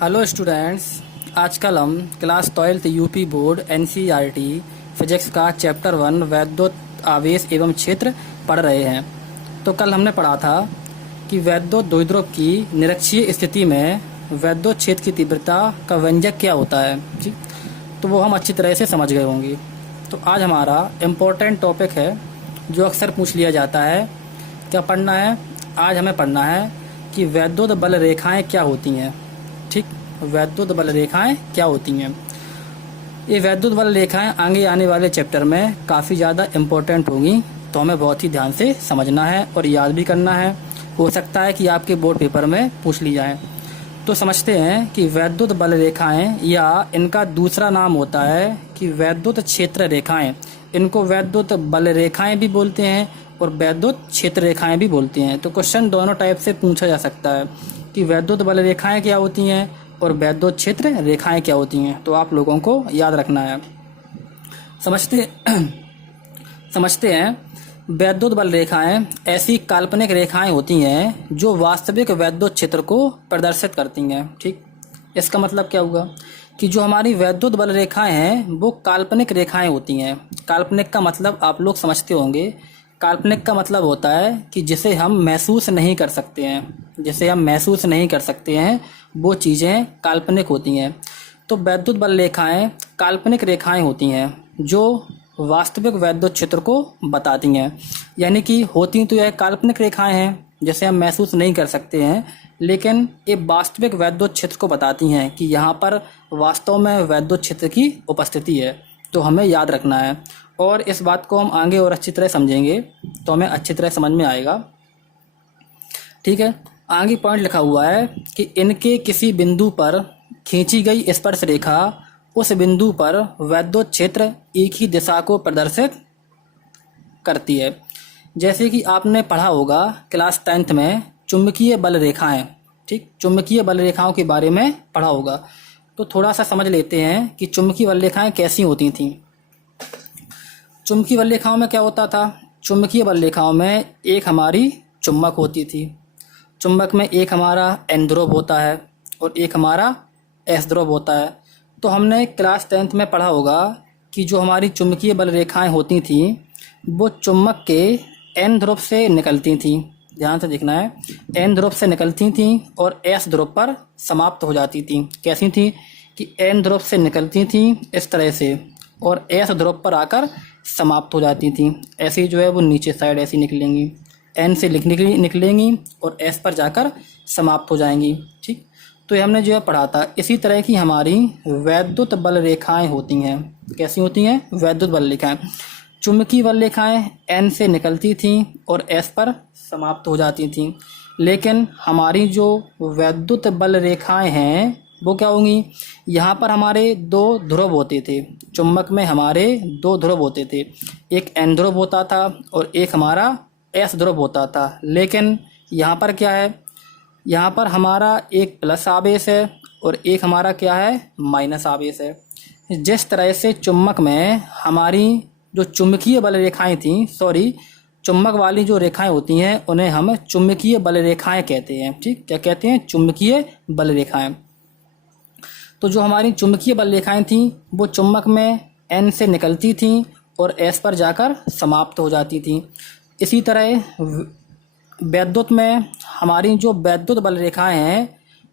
Hello students. आजकल हम class 12th UP board NCERT physics का चैप्टर 1 वैद्युत आवेश एवं क्षेत्र पढ़ रहे हैं। तो कल हमने पढ़ा था कि वैद्युत द्विध्रुव की निरक्षीय स्थिति में वैद्युत क्षेत्र की तीव्रता का व्यंजक क्या होता है जी। तो वो हम अच्छी तरह से समझ गए होंगे। तो आज हमारा इम्पोर्टेंट टॉपिक है जो अक्सर पूछ लिया जाता है। क्या पढ़ना है? आज हमें पढ़ना है कि वैद्युत बल रेखाएं क्या होती हैं। ठीक, वैद्युत बल रेखाएं क्या होती हैं। ये वैद्युत बल रेखाएं आगे आने वाले चैप्टर में काफ़ी ज़्यादा इम्पोर्टेंट होंगी, तो हमें बहुत ही ध्यान से समझना है और याद भी करना है। हो सकता है कि आपके बोर्ड पेपर में पूछ ली जाए। तो समझते हैं कि वैद्युत बल रेखाएं या इनका दूसरा नाम होता है कि वैद्युत क्षेत्र रेखाएं। इनको वैद्युत बल रेखाएं भी बोलते हैं और वैद्युत क्षेत्र रेखाएं भी बोलते हैं। तो क्वेश्चन दोनों टाइप से पूछा जा सकता है कि वैद्युत बल रेखाएं क्या होती हैं और वैद्युत क्षेत्र रेखाएं क्या होती हैं। तो आप लोगों को याद रखना है। समझते हैं वैद्युत बल रेखाएं ऐसी काल्पनिक रेखाएं होती हैं जो वास्तविक वैद्युत क्षेत्र को प्रदर्शित करती हैं। ठीक, इसका मतलब क्या हुआ कि जो हमारी वैद्युत बल रेखाएं हैं वो काल्पनिक रेखाएं होती हैं। काल्पनिक का मतलब आप लोग समझते होंगे। काल्पनिक का मतलब होता है कि जिसे हम महसूस नहीं कर सकते हैं, वो चीज़ें काल्पनिक होती हैं। तो वैद्युत बल रेखाएं काल्पनिक रेखाएं होती हैं जो वास्तविक वैद्युत क्षेत्र को बताती हैं। यानी कि होती तो यह काल्पनिक रेखाएं हैं जिसे हम महसूस नहीं कर सकते हैं, लेकिन ये वास्तविक वैद्युत क्षेत्र को बताती हैं कि यहाँ पर वास्तव में वैद्युत क्षेत्र की उपस्थिति है। तो हमें याद रखना है और इस बात को हम आगे और अच्छी तरह समझेंगे तो हमें अच्छी तरह समझ में आएगा। ठीक है, आगे पॉइंट लिखा हुआ है कि इनके किसी बिंदु पर खींची गई स्पर्श रेखा उस बिंदु पर वैद्युत क्षेत्र एक ही दिशा को प्रदर्शित करती है। जैसे कि आपने पढ़ा होगा क्लास 10th में चुंबकीय बल रेखाएं। ठीक, चुंबकीय बल रेखाओं के बारे में पढ़ा होगा। तो थोड़ा सा समझ लेते हैं कि चुंबकीय बल रेखाएं कैसी होती थीं। चुंबकीय बल रेखाओं में क्या होता था? चुंबकीय बल रेखाओं में एक हमारी चुंबक होती थी। चुंबक में एक हमारा एन ध्रुव होता है और एक हमारा एस ध्रुव होता है। तो हमने क्लास 10th में पढ़ा होगा कि जो हमारी चुंबकीय बल रेखाएं होती थीं वो चुंबक के एन ध्रुव से निकलती थीं। ध्यान से देखना है, एन ध्रुव से निकलती थीं और एस ध्रुव पर समाप्त हो जाती थीं। कैसी थीं कि एन ध्रुव से निकलती थीं इस तरह से और एस ध्रुव पर आकर समाप्त हो जाती थीं। ऐसी जो है वो नीचे साइड ऐसी निकलेंगी, एन से निकलेंगी और एस पर जाकर समाप्त हो जाएंगी। ठीक, तो ये हमने जो है पढ़ा था। इसी तरह की हमारी वैद्युत बल रेखाएं होती हैं। कैसी होती हैं? वैद्युत बल रेखाएं। चुंबकीय बल रेखाएं एन से निकलती थीं और एस पर समाप्त हो जाती थीं, लेकिन हमारी जो वैद्युत बल रेखाएं हैं वो क्या होंगी? यहाँ पर हमारे दो ध्रुव होते थे। चुंबक में हमारे दो ध्रुव होते थे, एक एन ध्रुव होता था और एक हमारा एस ध्रुव होता था। लेकिन यहाँ पर क्या है? यहाँ पर हमारा एक प्लस आवेश है और एक हमारा क्या है? माइनस आवेश है। जिस तरह से चुंबक में हमारी जो चुंबकीय बल रेखाएं थी, चुंबक वाली जो रेखाएं होती हैं उन्हें हम चुंबकीय बल रेखाएं कहते हैं। ठीक, क्या कहते हैं? चुंबकीय बल रेखाएं। तो जो हमारी चुंबकीय बल रेखाएं थीं वो चुंबक में एन से निकलती थीं और एस पर जाकर समाप्त हो जाती थीं। इसी तरह वैद्युत में हमारी जो वैद्युत बल रेखाएं हैं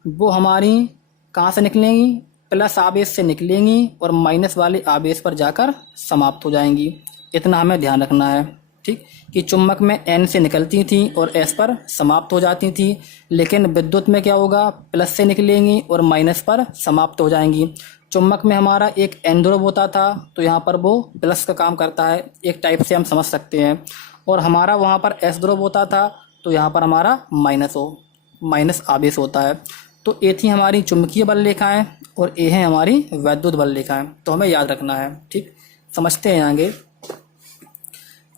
वो हमारी कहाँ से निकलेंगी? प्लस आवेश से निकलेंगी और माइनस वाले आवेश पर जाकर समाप्त हो जाएंगी। इतना हमें ध्यान रखना है। ठीक, कि चुंबक में एन से निकलती थी और एस पर समाप्त हो जाती थी, लेकिन विद्युत में क्या होगा? प्लस से निकलेंगी और माइनस पर समाप्त हो जाएंगी। चुंबक में हमारा एक एन ध्रुव होता था तो यहाँ पर वो प्लस का काम करता है, एक टाइप से हम समझ सकते हैं, और हमारा वहाँ पर एस ध्रुव होता था तो यहाँ पर हमारा माइनस आवेश होता है। तो ये थी हमारी चुंबकीय बल रेखाएं और ये है हमारी वैद्युत बल रेखाएं। तो हमें याद रखना है। ठीक, समझते हैं आगे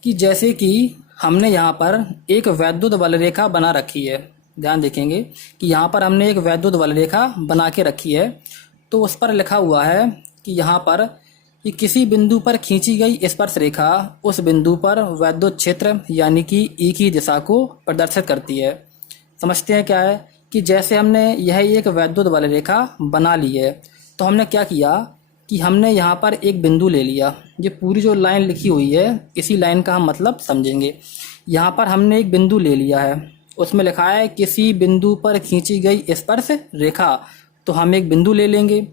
कि जैसे कि हमने यहाँ पर एक वैद्युत बल रेखा बना रखी है। ध्यान देखेंगे कि यहाँ पर हमने एक वैद्युत बल रेखा बना के रखी है। तो उस पर लिखा हुआ है कि यहाँ पर कि किसी बिंदु पर खींची गई स्पर्श रेखा उस बिंदु पर वैद्युत क्षेत्र यानी कि ई की दिशा को प्रदर्शित करती है। समझते हैं क्या है कि जैसे हमने यह एक वैद्युत बल रेखा बना ली है, तो हमने क्या किया कि हमने यहाँ पर एक बिंदु ले लिया। ये पूरी जो लाइन लिखी हुई है इसी लाइन का हम मतलब समझेंगे। यहाँ पर हमने एक बिंदु ले लिया है, उसमें लिखा है किसी बिंदु पर खींची गई स्पर्श रेखा। तो हम एक बिंदु ले लेंगे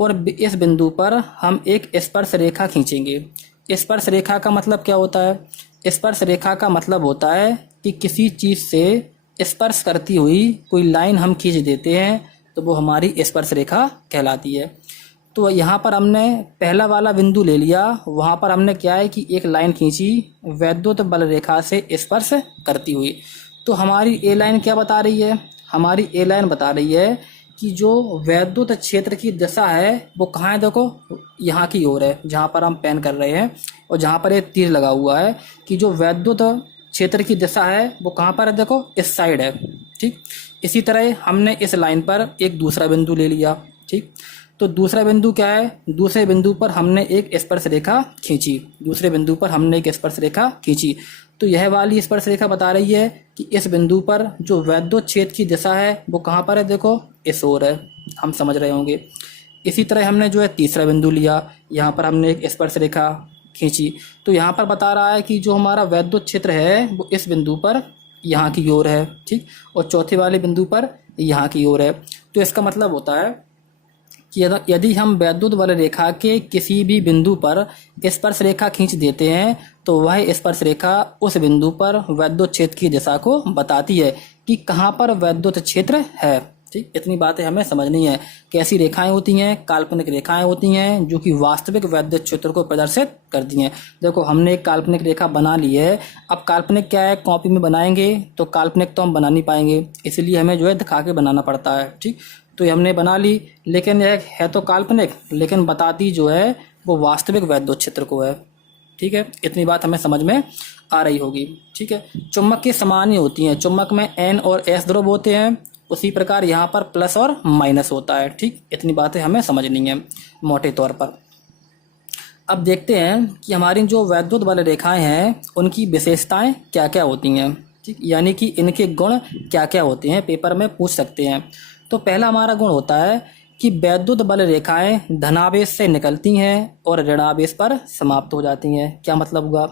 और इस बिंदु पर हम एक स्पर्श रेखा खींचेंगे। स्पर्श रेखा का मतलब क्या होता है? स्पर्श रेखा का मतलब होता है कि किसी चीज़ से स्पर्श करती हुई कोई लाइन हम खींच देते हैं तो वो हमारी स्पर्श रेखा कहलाती है। तो यहाँ पर हमने पहला वाला बिंदु ले लिया, वहाँ पर हमने क्या है कि एक लाइन खींची वैद्युत बल रेखा से स्पर्श करती हुई। तो हमारी ए लाइन क्या बता रही है? हमारी ए लाइन बता रही है कि जो वैद्युत क्षेत्र की दिशा है वो कहाँ है? देखो यहाँ की ओर है, जहाँ पर हम पेन कर रहे हैं और जहाँ पर एक तीर लगा हुआ है कि जो वैद्युत क्षेत्र की दिशा है वो कहाँ पर है? देखो इस साइड है। ठीक, इसी तरह हमने इस लाइन पर एक दूसरा बिंदु ले लिया। ठीक, तो दूसरा बिंदु क्या है? दूसरे बिंदु पर हमने एक स्पर्श रेखा खींची। दूसरे बिंदु पर हमने एक स्पर्श रेखा खींची, तो यह वाली स्पर्श रेखा बता रही है कि इस बिंदु पर जो वैद्युत क्षेत्र की दिशा है वो कहाँ पर है? देखो इस ओर है, हम समझ रहे होंगे। इसी तरह हमने जो है तीसरा बिंदु लिया, यहाँ पर हमने एक स्पर्श रेखा खींची, तो यहाँ पर बता रहा है कि जो हमारा वैद्युत क्षेत्र है वो इस बिंदु पर यहाँ की ओर है। ठीक, और चौथे वाले बिंदु पर यहाँ की ओर है। तो इसका मतलब होता है कि यदि हम वैद्युत बल रेखा के किसी भी बिंदु पर स्पर्श रेखा खींच देते हैं तो वह स्पर्श रेखा उस बिंदु पर वैद्युत क्षेत्र की दिशा को बताती है कि कहाँ पर वैद्युत क्षेत्र है। ठीक, इतनी बातें हमें समझनी है। कैसी रेखाएं होती हैं? काल्पनिक रेखाएं होती हैं जो कि वास्तविक वैद्युत क्षेत्र को प्रदर्शित करती हैं। देखो हमने एक काल्पनिक रेखा बना ली है। अब काल्पनिक क्या है? कॉपी में बनाएंगे तो काल्पनिक तो हम बना नहीं पाएंगे, इसलिए हमें जो है दिखा के बनाना पड़ता है। ठीक, तो ये हमने बना ली, लेकिन यह है तो काल्पनिक, लेकिन बताती जो है वो वास्तविक वैद्युत क्षेत्र को है। ठीक है, इतनी बात हमें समझ में आ रही होगी। ठीक है, चुंबक की समान ही होती हैं। चुंबक में N और S ध्रुव होते हैं, उसी प्रकार यहाँ पर प्लस और माइनस होता है। ठीक, इतनी बातें हमें समझनी है मोटे तौर पर। अब देखते हैं कि हमारी जो वैद्युत बल रेखाएं हैं उनकी विशेषताएं क्या क्या होती हैं। ठीक, यानी कि इनके गुण क्या क्या होते हैं, पेपर में पूछ सकते हैं। तो पहला हमारा गुण होता है कि वैद्युत बल रेखाएं धनावेश से निकलती हैं और ऋणावेश पर समाप्त हो जाती हैं। क्या मतलब हुआ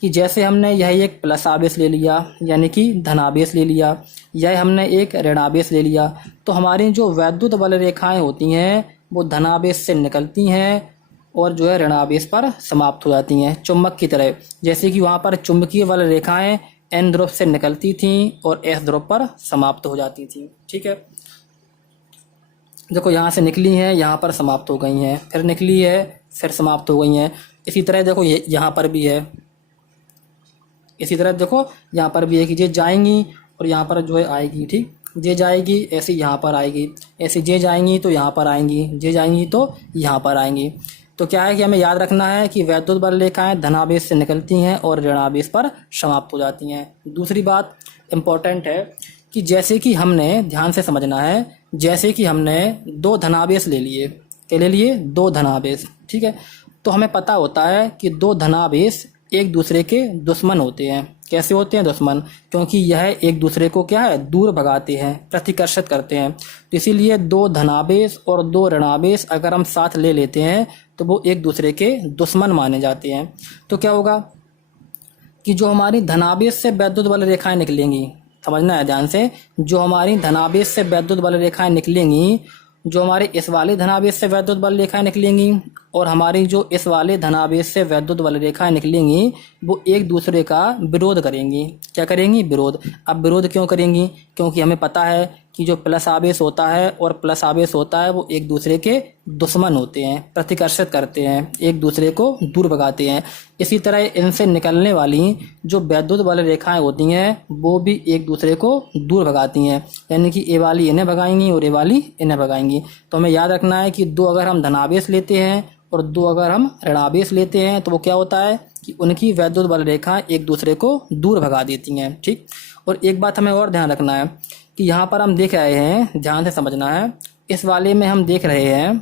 कि जैसे हमने यह एक प्लस आवेश ले लिया यानी कि धनावेश ले लिया, यह हमने एक ऋणावेश ले लिया, तो हमारी जो वैद्युत बल रेखाएं होती हैं वो धनावेश से निकलती हैं और जो है ऋणावेश पर समाप्त हो जाती हैं, चुंबक की तरह। जैसे कि वहाँ पर चुंबकीय बल रेखाएं N ध्रुव से निकलती थीं और S ध्रुव पर समाप्त हो जाती थीं। ठीक है, देखो यहाँ से निकली हैं, यहाँ पर समाप्त हो गई हैं, फिर निकली है, फिर समाप्त हो गई हैं। इसी तरह देखो ये यहाँ पर भी है, इसी तरह देखो यहाँ पर भी है कि ये जाएंगी और यहाँ पर जो है आएगी। ठीक, ये जाएगी ऐसे यहाँ पर आएगी, ऐसे ये जाएंगी तो यहाँ पर आएंगी, ये जाएंगी तो यहाँ पर आएंगी। तो क्या है कि हमें याद रखना है कि वैद्युत बल रेखाएं धनावेश से निकलती हैं और ऋणावेश पर समाप्त हो जाती हैं। दूसरी बात इम्पोर्टेंट है कि जैसे कि हमने, ध्यान से समझना है, जैसे कि हमने दो धनावेश ले लिए। क्या ले लिए? दो धनावेश। ठीक है, तो हमें पता होता है कि दो धनावेश एक दूसरे के दुश्मन होते हैं। कैसे होते हैं दुश्मन? क्योंकि यह एक दूसरे को क्या है? दूर भगाते हैं, प्रतिकर्षित करते हैं। तो इसीलिए दो धनावेश और दो ऋणावेश अगर हम साथ ले लेते हैं तो वो एक दूसरे के दुश्मन माने जाते हैं। तो क्या होगा कि जो हमारी धनावेश से वैद्युत बल रेखाएं निकलेंगी, समझना है ध्यान से, जो हमारी धनावेश से वैद्युत बल रेखाएं निकलेंगी, जो हमारे इस वाले धनावेश से वैद्युत बल रेखाएं निकलेंगी और हमारी जो इस वाले धनावेश से वैद्युत बल रेखाएं निकलेंगी वो एक दूसरे का विरोध करेंगी। क्या करेंगी? विरोध। अब विरोध क्यों करेंगी? क्योंकि हमें पता है कि जो प्लस आवेश होता है और प्लस आवेश होता है वो एक दूसरे के दुश्मन होते हैं, प्रतिकर्षित करते हैं, एक दूसरे को दूर भगाते हैं। इसी तरह इनसे निकलने वाली जो वैद्युत बल रेखाएं होती हैं वो भी एक दूसरे को दूर भगाती हैं, यानी कि ए वाली इन्हें भगाएंगी और ए वाली इन्हें भगाएंगी। तो हमें याद रखना है कि दो अगर हम धनावेश लेते हैं और दो अगर हम ऋणावेश लेते हैं तो वो क्या होता है कि उनकी वैद्युत बल रेखाएं एक दूसरे को दूर भगा देती हैं। ठीक, और एक बात हमें और ध्यान रखना है कि यहाँ पर हम देख रहे हैं, ध्यान से समझना है, इस वाले में हम देख रहे हैं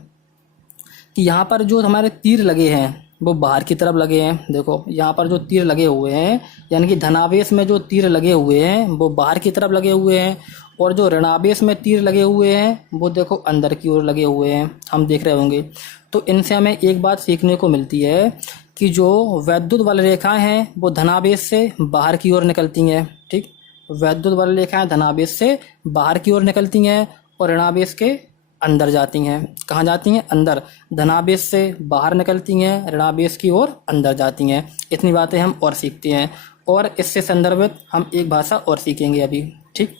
कि यहाँ पर जो हमारे तीर लगे हैं वो बाहर की तरफ लगे हैं। देखो यहाँ पर जो तीर लगे हुए हैं, यानी कि धनावेश में जो तीर लगे हुए हैं वो बाहर की तरफ लगे हुए हैं और जो ऋणावेश में तीर लगे हुए हैं वो देखो अंदर की ओर लगे हुए हैं, हम देख रहे होंगे। तो इनसे हमें एक बात सीखने को मिलती है कि जो वैद्युत बल रेखाएं हैं वो धनावेश से बाहर की ओर निकलती हैं। ठीक, वैद्युत बल रेखाएं धनावेश से बाहर की ओर निकलती हैं और ऋणावेश के अंदर जाती हैं। कहाँ जाती हैं? अंदर। धनावेश से बाहर निकलती हैं, ऋणावेश की ओर अंदर जाती हैं। इतनी बातें हम और सीखते हैं और इससे संदर्भित हम एक भाषा और सीखेंगे अभी। ठीक,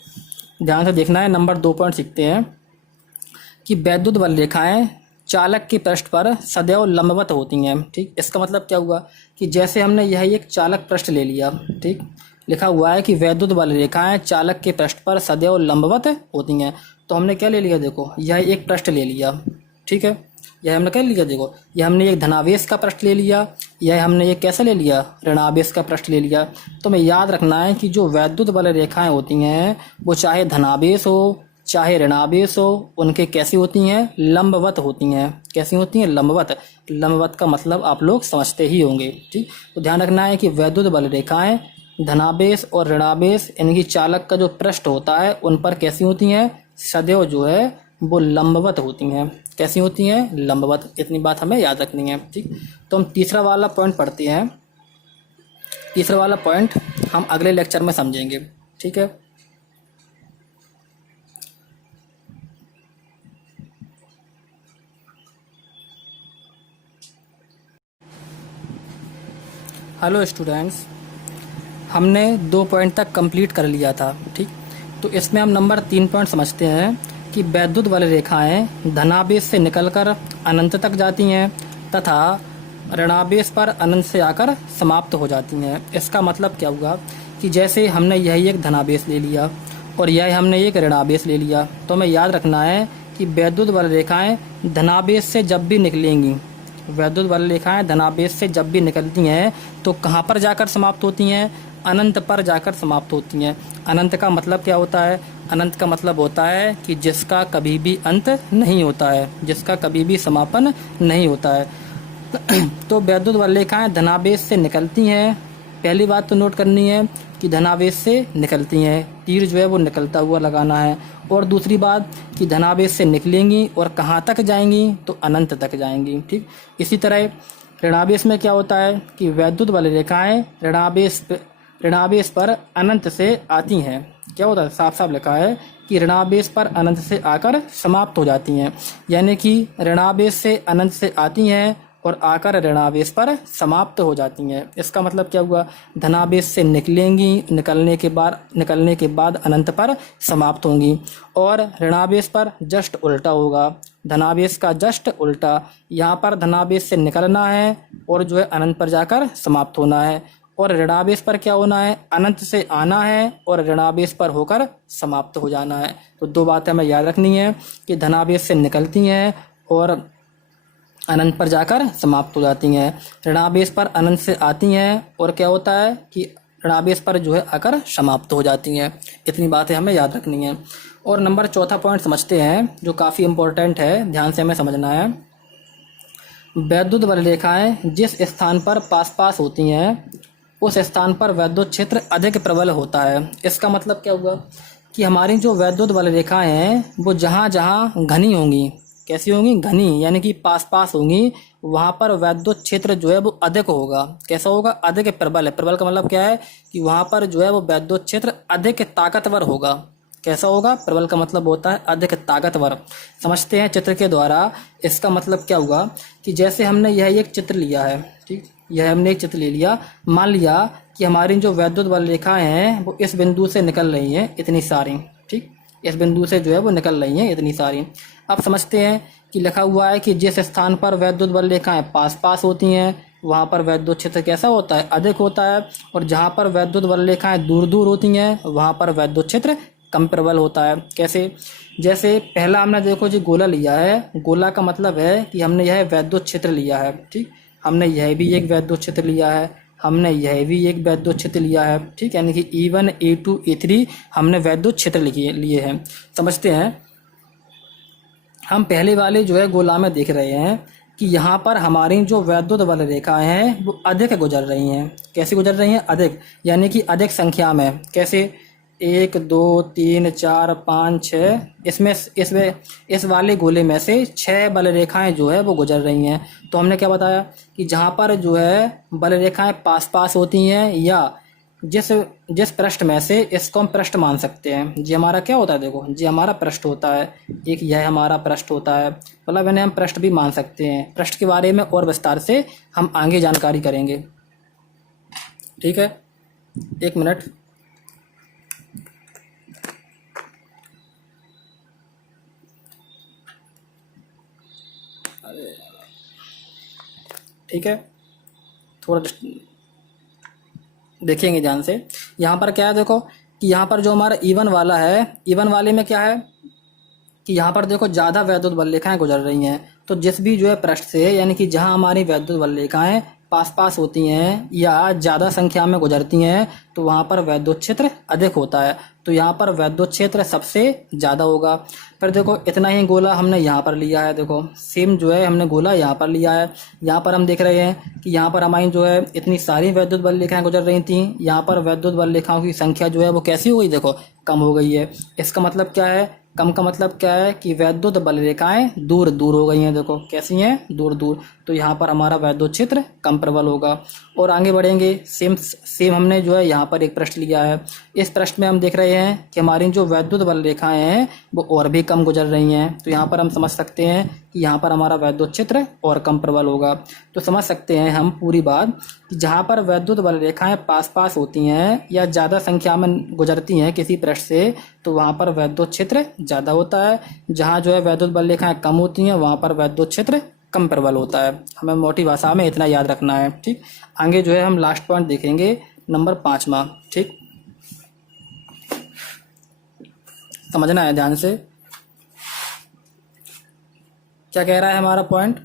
ध्यान से देखना है। नंबर 2 पॉइंट सीखते हैं कि वैद्युत बल रेखाएं चालक के पृष्ठ पर सदैव लंबवत होती हैं। ठीक, इसका मतलब क्या हुआ कि जैसे हमने यह एक चालक पृष्ठ ले लिया। ठीक, लिखा हुआ है कि वैद्युत बल रेखाएं चालक के पृष्ठ पर सदैव लंबवत होती हैं। तो हमने क्या ले लिया? देखो, यह एक पृष्ठ ले लिया। ठीक है, यह हमने क्या लिया? देखो, यह हमने एक धनावेश का पृष्ठ ले लिया, यह हमने एक कैसा ले लिया? ऋणावेश का पृष्ठ ले लिया। तो हमें याद रखना है कि जो वैद्युत बल रेखाएं होती हैं वो चाहे धनावेश हो चाहे ऋणावेश हो, उनके कैसी होती हैं? लंबवत होती हैं। कैसी होती हैं? लंबवत। लंबवत का मतलब आप लोग समझते ही होंगे। ठीक, तो ध्यान रखना है कि वैद्युत बल रेखाएं धनावेश और ऋणावेश, इनकी चालक का जो पृष्ठ होता है उन पर कैसी होती हैं? सदैव जो है वो लंबवत होती हैं। कैसी होती हैं? लंबवत। इतनी बात हमें याद रखनी है। ठीक, तो हम तीसरा वाला पॉइंट पढ़ते हैं। तीसरा वाला पॉइंट हम अगले लेक्चर में समझेंगे। ठीक है, हेलो स्टूडेंट्स, हमने 2 पॉइंट तक कंप्लीट कर लिया था। ठीक, तो इसमें हम नंबर 3 पॉइंट समझते हैं कि वैद्युत बल रेखाएं धनावेश से निकलकर अनंत तक जाती हैं तथा ऋणावेश पर अनंत से आकर समाप्त हो जाती हैं। इसका मतलब क्या हुआ कि जैसे हमने यही एक धनावेश ले लिया और यह हमने एक ऋणावेश ले लिया, तो हमें याद रखना है कि वैद्युत बल रेखाएं धनावेश से जब भी निकलेंगी, वैद्युत बल रेखाएं धनावेश से जब भी निकलती हैं तो कहाँ पर जाकर समाप्त होती हैं? अनंत पर जाकर समाप्त होती हैं। अनंत का मतलब क्या होता है? अनंत का मतलब होता है कि जिसका कभी भी अंत नहीं होता है, जिसका कभी भी समापन नहीं होता है। तो वैद्युत बल रेखाएं धनावेश से निकलती हैं। पहली बात तो नोट करनी है कि धनावेश से निकलती हैं, तीर जो है वो निकलता हुआ लगाना है। और दूसरी बात कि धनावेश से निकलेंगी और कहाँ तक जाएंगी? तो अनंत तक जाएंगी। ठीक, इसी तरह ऋणावेश में क्या होता है कि वैद्युत बल रेखाएं ऋणावेश पर अनंत से आती हैं। क्या होता है? साफ साफ लिखा है कि ऋणावेश पर अनंत से आकर समाप्त हो जाती हैं, यानी कि ऋणावेश से अनंत से आती हैं और आकर ऋणावेश पर समाप्त हो जाती हैं। इसका मतलब क्या हुआ? धनावेश से निकलेंगी, निकलने के बाद अनंत पर समाप्त होंगी और ऋणावेश पर जस्ट उल्टा होगा, धनावेश का जस्ट उल्टा। यहाँ पर धनावेश से निकलना है और जो है अनंत पर जाकर समाप्त होना है, और ऋणावेश पर क्या होना है? अनंत से आना है और ऋणावेश पर होकर समाप्त हो जाना है। तो 2 बातें हमें याद रखनी है कि धनावेश से निकलती हैं और अनंत पर जाकर समाप्त हो जाती हैं। ऋणावेश पर अनंत से आती हैं और क्या होता है कि ऋणावेश पर जो है आकर समाप्त हो जाती हैं। इतनी बातें हमें याद रखनी है। और नंबर 4था पॉइंट समझते हैं जो काफ़ी इम्पोर्टेंट है, ध्यान से हमें समझना है। वैद्युत बल रेखाएं जिस स्थान पर पास होती हैं उस स्थान पर वैद्युत क्षेत्र अधिक प्रबल होता है। इसका मतलब क्या हुआ कि हमारी जो वैद्युत बल रेखाएं हैं वो जहाँ जहाँ घनी होंगी, कैसी होंगी? घनी, यानी कि पास होंगी, वहाँ पर वैद्युत क्षेत्र जो है वो अधिक होगा। कैसा होगा? अधिक प्रबल है। प्रबल का मतलब क्या है कि वहाँ पर जो है वो वैद्युत क्षेत्र अधिक ताकतवर होगा। कैसा होगा? प्रबल का मतलब होता है अधिक ताकतवर। समझते हैं चित्र के द्वारा। इसका मतलब क्या हुआ कि जैसे हमने यह एक चित्र लिया है। ठीक, यह हमने एक चित्र ले लिया। मान लिया कि हमारी जो वैद्युत बल रेखाएं हैं वो इस बिंदु से निकल रही हैं इतनी सारी। ठीक, इस बिंदु से जो है वो निकल रही हैं इतनी सारी। अब समझते हैं कि लिखा हुआ है कि जिस स्थान पर वैद्युत बल रेखाएं पास होती हैं वहाँ पर वैद्युत क्षेत्र कैसा होता है? अधिक होता है, और जहाँ पर वैद्युत बल रेखाएं दूर होती हैं वहाँ पर वैद्युत क्षेत्र कम प्रबल होता है। कैसे? जैसे पहला हमने देखो जी गोला लिया है। गोला का मतलब है कि हमने यह वैद्युत क्षेत्र लिया है। ठीक, हमने यह भी एक वैद्युत क्षेत्र लिया है, हमने यह भी एक वैद्युत क्षेत्र लिया है। ठीक, यानी कि E1 E2 E3 हमने वैद्युत क्षेत्र लिए हैं। समझते हैं, हम पहले वाले जो है गोला में देख रहे हैं कि यहाँ पर हमारी जो वैद्युत बल रेखाएं हैं वो अधिक गुजर रही हैं। कैसे गुजर रही हैं? अधिक, यानी कि अधिक संख्या में। कैसे? 1 2 3 4 5 6, इसमें इस वाले गोले में से 6 बल रेखाएं जो है वो गुजर रही हैं। तो हमने क्या बताया कि जहाँ पर जो है बल रेखाएं पास पास होती हैं या जिस जिस पृष्ठ में से इसको हम पृष्ठ मान सकते हैं। जी हमारा क्या होता है, देखो जी हमारा पृष्ठ होता है, एक यह हमारा पृष्ठ होता है, मतलब इन्हें हम पृष्ठ भी मान सकते हैं। पृष्ठ के बारे में और विस्तार से हम आगे जानकारी करेंगे। ठीक है, 1 मिनट। ठीक है, थोड़ा देखेंगे ध्यान से। यहाँ पर क्या है, देखो कि यहाँ पर जो हमारा E1 वाला है, E1 वाले में क्या है कि यहाँ पर देखो ज़्यादा वैद्युत बल रेखाएं गुजर रही हैं। तो जिस भी जो है पृष्ठ से, यानी कि जहाँ हमारी वैद्युत बल रेखाएं पास पास होती हैं या ज़्यादा संख्या में गुजरती हैं, तो वहाँ पर वैद्युत क्षेत्र अधिक होता है। तो यहाँ पर वैद्युत क्षेत्र सबसे ज़्यादा होगा। फिर देखो इतना ही गोला हमने यहाँ पर लिया है, देखो सेम जो है हमने गोला यहाँ पर लिया है। यहाँ पर हम देख रहे हैं कि यहाँ पर हमारी जो है इतनी सारी वैद्युत बल रेखाएं गुजर रही थी, यहाँ पर वैद्युत बल रेखाओं की संख्या जो है वो कैसी हो गई, देखो कम हो गई है। इसका मतलब क्या है, कम का मतलब क्या है कि वैद्युत बल रेखाएं दूर दूर हो गई हैं। देखो कैसी हैं, दूर दूर। तो यहाँ पर हमारा वैद्युत क्षेत्र कम प्रबल होगा। और आगे बढ़ेंगे, सेम हमने जो है यहाँ पर एक पृष्ठ लिया है। इस पृष्ठ में हम देख रहे हैं कि हमारी जो वैद्युत बल रेखाएं हैं वो और भी कम गुजर रही हैं। तो यहाँ पर हम समझ सकते हैं कि यहाँ पर हमारा वैद्युत क्षेत्र और कम प्रबल होगा। तो समझ सकते हैं हम पूरी बात कि जहाँ पर वैद्युत बल रेखाएं पास पास होती हैं या ज़्यादा संख्या में गुजरती हैं किसी पृष्ठ से, तो वहाँ पर वैद्युत क्षेत्र ज़्यादा होता है। जहाँ जो है वैद्युत बल रेखाएं कम होती हैं वहाँ पर वैद्युत क्षेत्र कम प्रबल होता है। हमें मोटी भाषा में इतना याद रखना है। ठीक, आगे जो है हम लास्ट पॉइंट देखेंगे, नंबर 5वां। ठीक, समझना है ध्यान से। क्या कह रहा है हमारा पॉइंट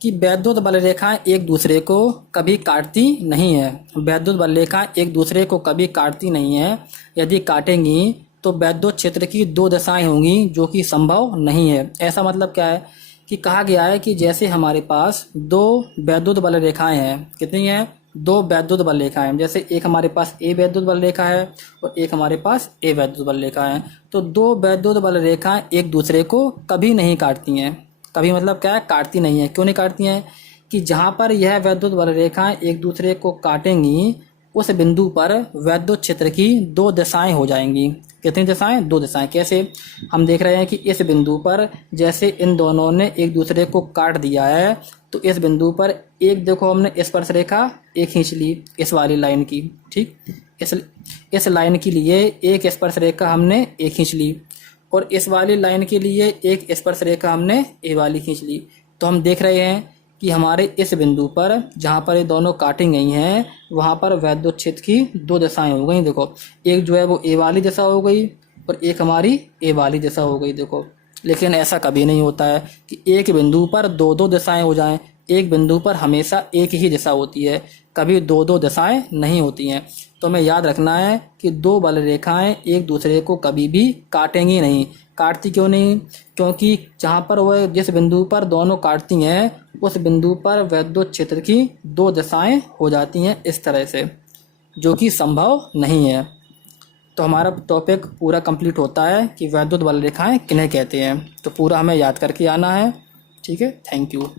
कि वैद्युत बल रेखाएं एक दूसरे को कभी काटती नहीं है। वैद्युत बल रेखाएं एक दूसरे को कभी काटती नहीं है। यदि काटेंगी तो वैद्युत क्षेत्र की 2 दिशाएं होंगी जो कि संभव नहीं है। ऐसा मतलब क्या है कि कहा गया है कि जैसे हमारे पास 2 वैद्युत बल रेखाएं हैं, कितनी हैं, 2 वैद्युत बल रेखाएं। जैसे एक हमारे पास ए वैद्युत बल रेखा है और एक हमारे पास ए वैद्युत बल रेखा है। तो 2 वैद्युत बल रेखाएं एक दूसरे को कभी नहीं काटती हैं। कभी मतलब क्या है, काटती नहीं है। क्यों नहीं काटती हैं कि जहाँ पर यह वैद्युत बल रेखाएं एक दूसरे को काटेंगी उस बिंदु पर वैद्युत क्षेत्र की 2 दिशाएं हो जाएंगी। कितनी दिशाएं, 2 दिशाएं। कैसे, हम देख रहे हैं कि इस बिंदु पर जैसे इन दोनों ने एक दूसरे को काट दिया है, तो इस बिंदु पर एक देखो हमने स्पर्श रेखा एक खींच ली इस वाली लाइन की। ठीक, इस लाइन के लिए एक स्पर्श रेखा हमने एक खींच ली और इस वाली लाइन के लिए एक स्पर्श रेखा हमने ए वाली खींच ली। तो हम देख रहे हैं कि हमारे इस बिंदु पर जहाँ पर ये दोनों काटी गई हैं वहाँ पर वैद्युत क्षेत्र की 2 दिशाएं हो गई। देखो एक जो है वो ए वाली दिशा हो गई और एक हमारी ए वाली दिशा हो गई। देखो, लेकिन ऐसा कभी नहीं होता है कि एक बिंदु पर 2-2 दिशाएं हो जाएं। एक बिंदु पर हमेशा एक ही दिशा होती है, कभी 2-2 दिशाएं नहीं होती हैं। तो हमें याद रखना है कि 2 बल रेखाएं एक दूसरे को कभी भी काटेंगी नहीं। काटती क्यों नहीं, क्योंकि जहाँ पर वह जिस बिंदु पर दोनों काटती हैं उस बिंदु पर वैद्युत क्षेत्र की 2 दिशाएं हो जाती हैं इस तरह से, जो कि संभव नहीं है। तो हमारा टॉपिक पूरा कंप्लीट होता है कि वैद्युत बल रेखाएं किन्हें कहते हैं। तो पूरा हमें याद करके आना है। ठीक है, थैंक यू।